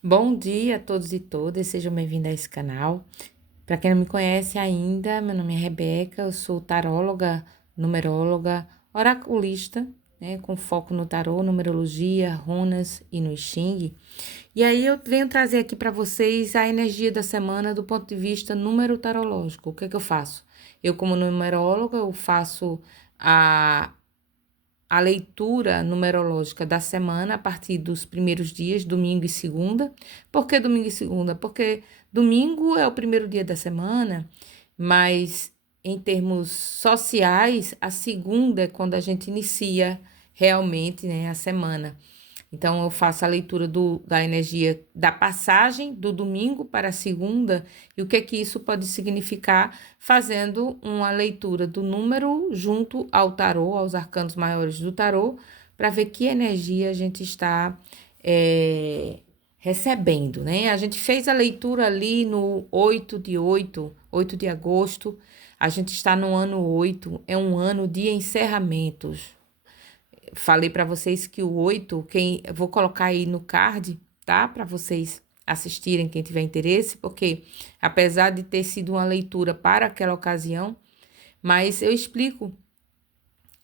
Bom dia a todos e todas, sejam bem-vindos a esse canal. Para quem não me conhece ainda, meu nome é Rebeca, eu sou taróloga, numeróloga, oraculista, né, com foco no tarô, numerologia, runas e no Xing. E aí eu venho trazer aqui para vocês a energia da semana do ponto de vista numerotarológico. O que é que eu faço? Eu, como numeróloga, eu faço a a leitura numerológica da semana a partir dos primeiros dias, domingo e segunda. Por que domingo e segunda? Porque domingo é o primeiro dia da semana, mas em termos sociais, a segunda é quando a gente inicia realmente, né, a semana. Então, eu faço a leitura da energia da passagem do domingo para a segunda e o que é que isso pode significar, fazendo uma leitura do número junto ao tarô, aos arcanos maiores do tarô, para ver que energia a gente está recebendo, né? A gente fez a leitura ali no 8 de agosto, a gente está no ano 8, é um ano de encerramentos. Falei para vocês que o 8, vou colocar aí no card, tá? Para vocês assistirem, quem tiver interesse, porque apesar de ter sido uma leitura para aquela ocasião, mas eu explico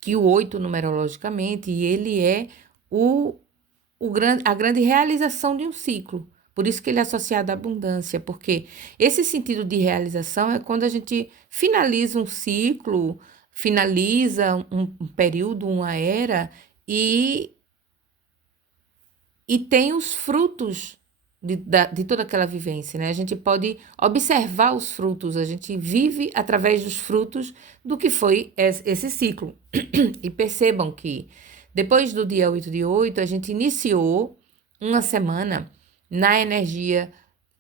que o 8 numerologicamente, ele é o, a grande realização de um ciclo. Por isso que ele é associado à abundância, porque esse sentido de realização é quando a gente finaliza um ciclo, finaliza um período, uma era, e tem os frutos de toda aquela vivência, né? A gente pode observar os frutos, a gente vive através dos frutos do que foi esse ciclo. E percebam que depois do dia 8 de 8, a gente iniciou uma semana na energia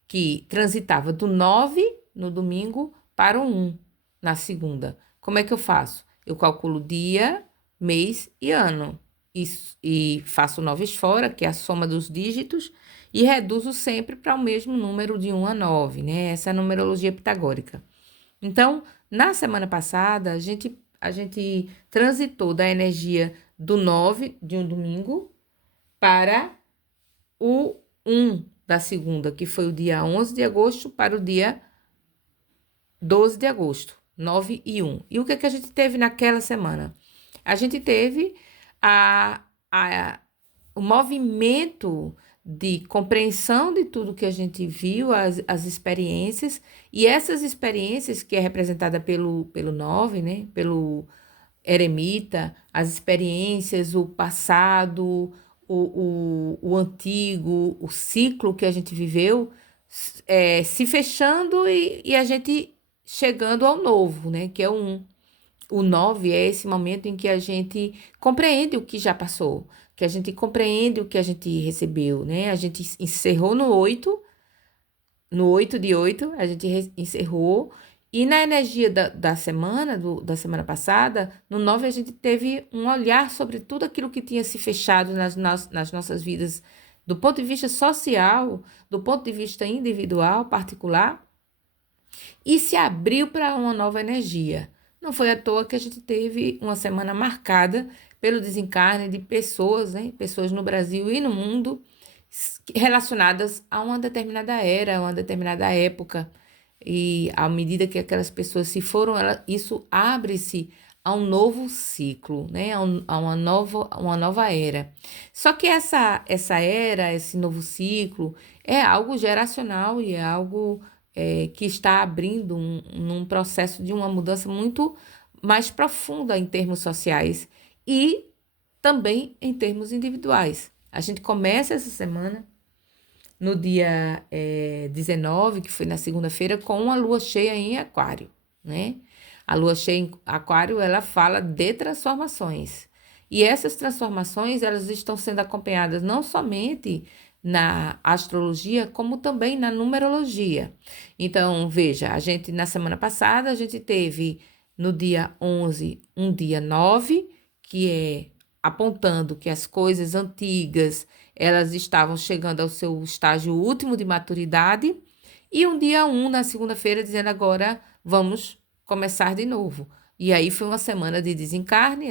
que transitava do 9 no domingo para o 1 na segunda. Como é que eu faço? Eu calculo dia, mês e ano. E faço 9 fora, que é a soma dos dígitos, e reduzo sempre para o mesmo número de 1 a 9, né? Essa é a numerologia pitagórica. Então, na semana passada, a gente transitou da energia do 9 de um domingo para o 1 da segunda, que foi o dia 11 de agosto, para o dia 12 de agosto, 9 e 1. E o que é que a gente teve naquela semana? A gente teve a, a, o movimento de compreensão de tudo que a gente viu, as experiências, e essas experiências, que é representada pelo 9, né? Pelo eremita, as experiências, o passado, o antigo, o ciclo que a gente viveu, se fechando e a gente chegando ao novo, né? Que é o 1. O 9 é esse momento em que a gente compreende o que já passou, que a gente compreende o que a gente recebeu, né? A gente encerrou no 8 de 8 a gente encerrou. E na energia da semana, da semana passada, no 9 a gente teve um olhar sobre tudo aquilo que tinha se fechado nas nossas vidas, do ponto de vista social, do ponto de vista individual, particular, e se abriu para uma nova energia. Não foi à toa que a gente teve uma semana marcada pelo desencarne de pessoas, né? Pessoas no Brasil e no mundo relacionadas a uma determinada era, uma determinada época. E à medida que aquelas pessoas se foram, isso abre-se a um novo ciclo, né? A uma nova era. Só que essa era, esse novo ciclo, é algo geracional e é algo que está abrindo num processo de uma mudança muito mais profunda em termos sociais e também em termos individuais. A gente começa essa semana no dia 19, que foi na segunda-feira, com a lua cheia em Aquário, né? A lua cheia em Aquário, ela fala de transformações. E essas transformações, elas estão sendo acompanhadas não somente na astrologia, como também na numerologia. Então, veja, a gente na semana passada, a gente teve no dia 11 um dia 9, que é apontando que as coisas antigas, elas estavam chegando ao seu estágio último de maturidade, e um dia 1 na segunda-feira, dizendo agora vamos começar de novo. E aí foi uma semana de desencarne,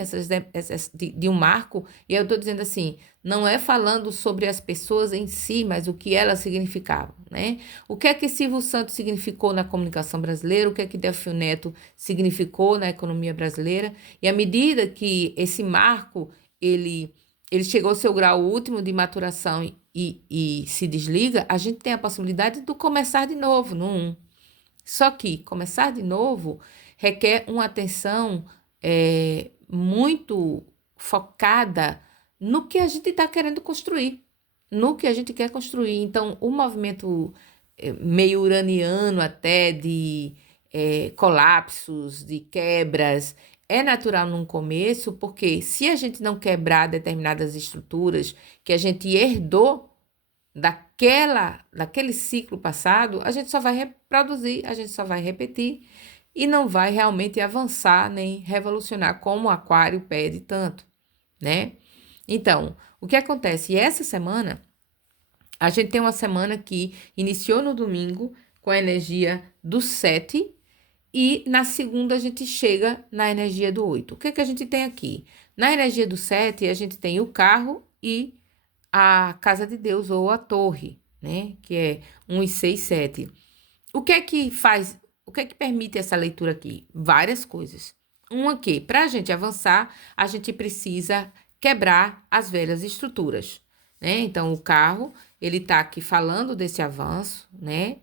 de um marco, e eu estou dizendo assim, não é falando sobre as pessoas em si, mas o que elas significavam, né? O que é que Silvio Santos significou na comunicação brasileira, o que é que Delfim Neto significou na economia brasileira, e à medida que esse marco, ele chegou ao seu grau último de maturação e se desliga, a gente tem a possibilidade do começar de novo, no Só que começar de novo requer uma atenção muito focada no que a gente está querendo construir, no que a gente quer construir. Então, o movimento meio uraniano até de colapsos, de quebras, é natural num começo, porque se a gente não quebrar determinadas estruturas que a gente herdou daquele ciclo passado, a gente só vai reproduzir, a gente só vai repetir e não vai realmente avançar nem revolucionar como o aquário pede tanto, né? Então, o que acontece? E essa semana, a gente tem uma semana que iniciou no domingo com a energia do 7 e na segunda a gente chega na energia do 8. O que é que a gente tem aqui? Na energia do 7, a gente tem o carro e a casa de Deus ou a torre, né? Que é 1 e 6, 7. O que é que faz, o que é que permite essa leitura aqui? Várias coisas. Uma que, para a gente avançar, a gente precisa quebrar as velhas estruturas, né? Então, o carro, ele tá aqui falando desse avanço, né?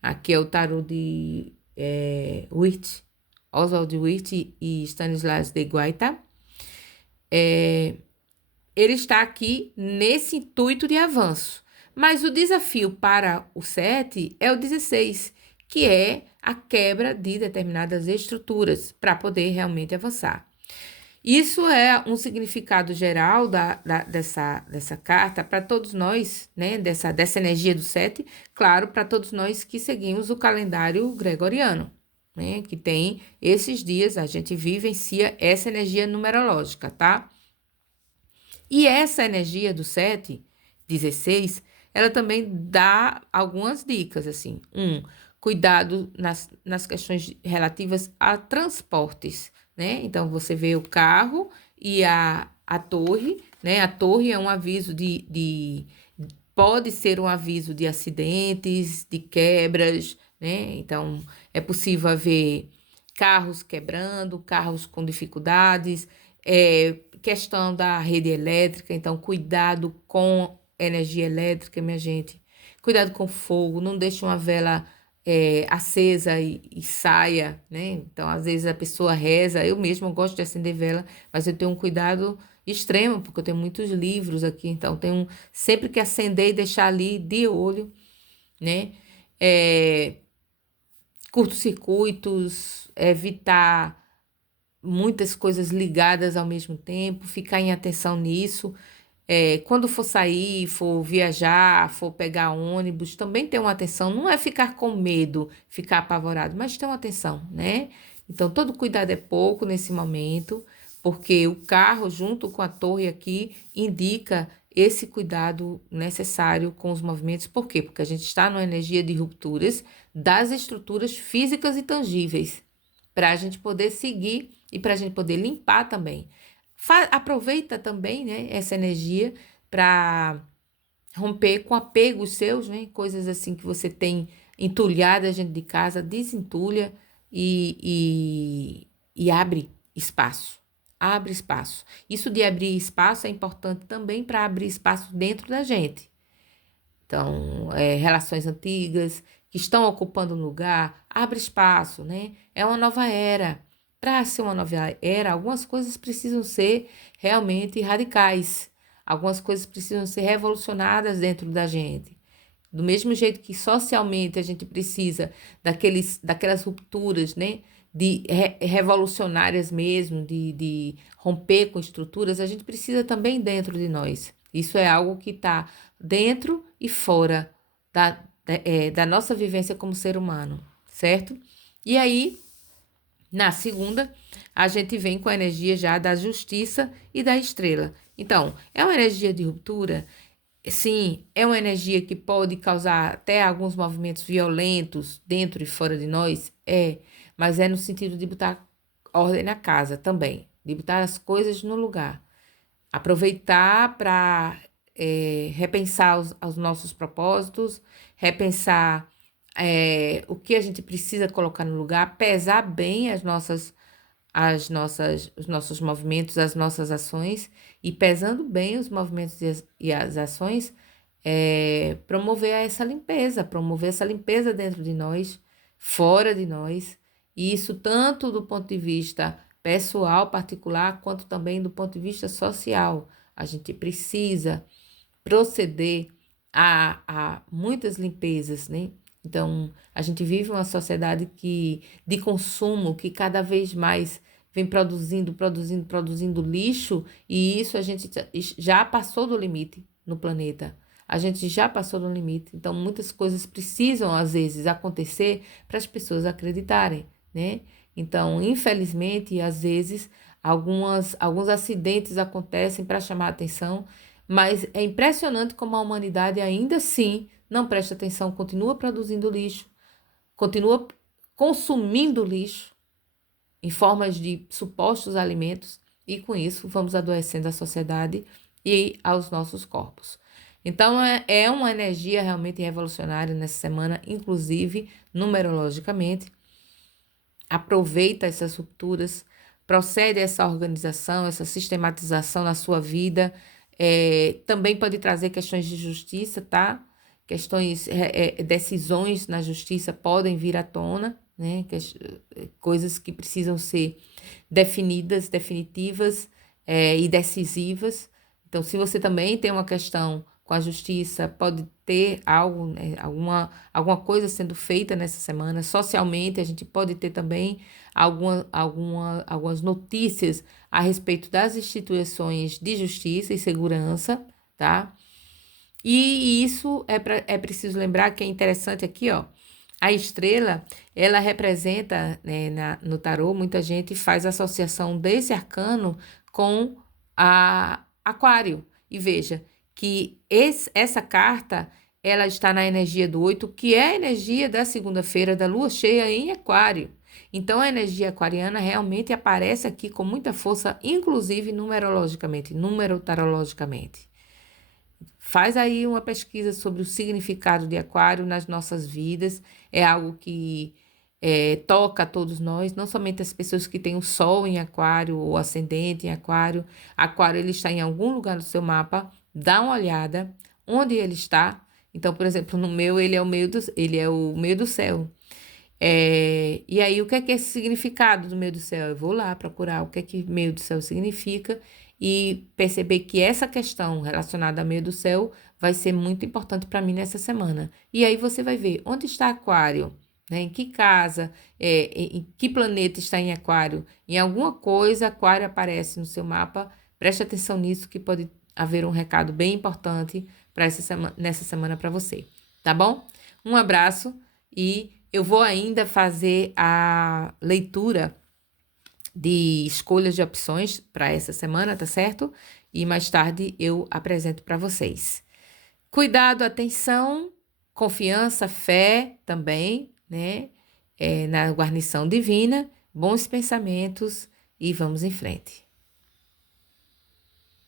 Aqui é o tarô de Wirth, Oswald Wirth e Stanislas de Guaita. Ele está aqui nesse intuito de avanço. Mas o desafio para o 7 é o 16, que é a quebra de determinadas estruturas para poder realmente avançar. Isso é um significado geral dessa carta para todos nós, né? Dessa energia do 7, claro, para todos nós que seguimos o calendário gregoriano, né? Que tem esses dias, a gente vivencia essa energia numerológica, tá? E essa energia do 7, 16, ela também dá algumas dicas, assim. Cuidado nas questões relativas a transportes, né? Então, você vê o carro e a torre, né? A torre é um aviso pode ser um aviso de acidentes, de quebras, né? Então, é possível haver carros quebrando, carros com dificuldades, questão da rede elétrica, então cuidado com energia elétrica, minha gente. Cuidado com fogo, não deixe uma vela acesa e saia, né? Então, às vezes a pessoa reza, eu mesma gosto de acender vela, mas eu tenho um cuidado extremo, porque eu tenho muitos livros aqui, então tenho sempre que acender e deixar ali de olho, né? Curtos-circuitos, evitar muitas coisas ligadas ao mesmo tempo, ficar em atenção nisso. Quando for sair, for viajar, for pegar ônibus, também ter uma atenção. Não é ficar com medo, ficar apavorado, mas ter uma atenção, né? Então, todo cuidado é pouco nesse momento, porque o carro, junto com a torre aqui, indica esse cuidado necessário com os movimentos. Por quê? Porque a gente está numa energia de rupturas das estruturas físicas e tangíveis, para a gente poder seguir e para a gente poder limpar também. Aproveita também, né, essa energia para romper com apegos seus, né, coisas assim que você tem entulhadas dentro de casa, desentulha e abre espaço. Abre espaço. Isso de abrir espaço é importante também para abrir espaço dentro da gente. Então, relações antigas que estão ocupando um lugar, abre espaço, né? É uma nova era. Para ser uma nova era, algumas coisas precisam ser realmente radicais. Algumas coisas precisam ser revolucionadas dentro da gente. Do mesmo jeito que socialmente a gente precisa daquelas rupturas, né? Revolucionárias mesmo, de romper com estruturas, a gente precisa também dentro de nós. Isso é algo que está dentro e fora da nossa vivência como ser humano, certo? E aí, na segunda, a gente vem com a energia já da justiça e da estrela. Então, é uma energia de ruptura. Sim, é uma energia que pode causar até alguns movimentos violentos dentro e fora de nós, mas é no sentido de botar ordem na casa também, de botar as coisas no lugar. Aproveitar para repensar os nossos propósitos, repensar o que a gente precisa colocar no lugar, pesar bem os nossos movimentos, as nossas ações, e pesando bem os movimentos e as ações, promover essa limpeza dentro de nós, fora de nós, e isso tanto do ponto de vista pessoal, particular, quanto também do ponto de vista social. A gente precisa proceder a muitas limpezas, né? Então, a gente vive uma sociedade de consumo que cada vez mais vem produzindo lixo, e isso a gente já passou do limite no planeta. A gente já passou do limite. Então, muitas coisas precisam, às vezes, acontecer para as pessoas acreditarem, né? Então, infelizmente, às vezes, alguns acidentes acontecem para chamar a atenção, mas é impressionante como a humanidade ainda assim não presta atenção, continua produzindo lixo, continua consumindo lixo em formas de supostos alimentos, e com isso vamos adoecendo a sociedade e aos nossos corpos. Então é uma energia realmente revolucionária nessa semana, inclusive numerologicamente. Aproveita essas rupturas, procede a essa organização, essa sistematização na sua vida. Também pode trazer questões de justiça, tá? Decisões na justiça podem vir à tona, né? Coisas que precisam ser definidas, definitivas, e decisivas. Então, se você também tem uma questão com a justiça, pode ter algo, né, alguma coisa sendo feita nessa semana. Socialmente, a gente pode ter também algumas notícias a respeito das instituições de justiça e segurança, tá? E isso é preciso lembrar que é interessante aqui, ó. A estrela, ela representa, né, no tarô, muita gente faz associação desse arcano com a Aquário. E veja que essa carta, ela está na energia do 8, que é a energia da segunda-feira da lua cheia em Aquário. Então, a energia aquariana realmente aparece aqui com muita força, inclusive numerotarologicamente. Faz aí uma pesquisa sobre o significado de Aquário nas nossas vidas. É algo que toca a todos nós, não somente as pessoas que têm o Sol em Aquário ou Ascendente em Aquário. Aquário, ele está em algum lugar do seu mapa. Dá uma olhada onde ele está. Então, por exemplo, no meu, ele é o meio do céu. E aí, o que é esse significado do meio do céu? Eu vou lá procurar o que é que meio do céu significa e perceber que essa questão relacionada ao meio do céu vai ser muito importante para mim nessa semana. E aí você vai ver onde está Aquário, né? Em que casa, em que planeta está em Aquário. Em alguma coisa, Aquário aparece no seu mapa. Preste atenção nisso, que pode haver um recado bem importante nessa semana para você, tá bom? Um abraço, e eu vou ainda fazer a leitura de escolhas de opções para essa semana, tá certo? E mais tarde eu apresento para vocês. Cuidado, atenção, confiança, fé também, né? Na guarnição divina, bons pensamentos, e vamos em frente.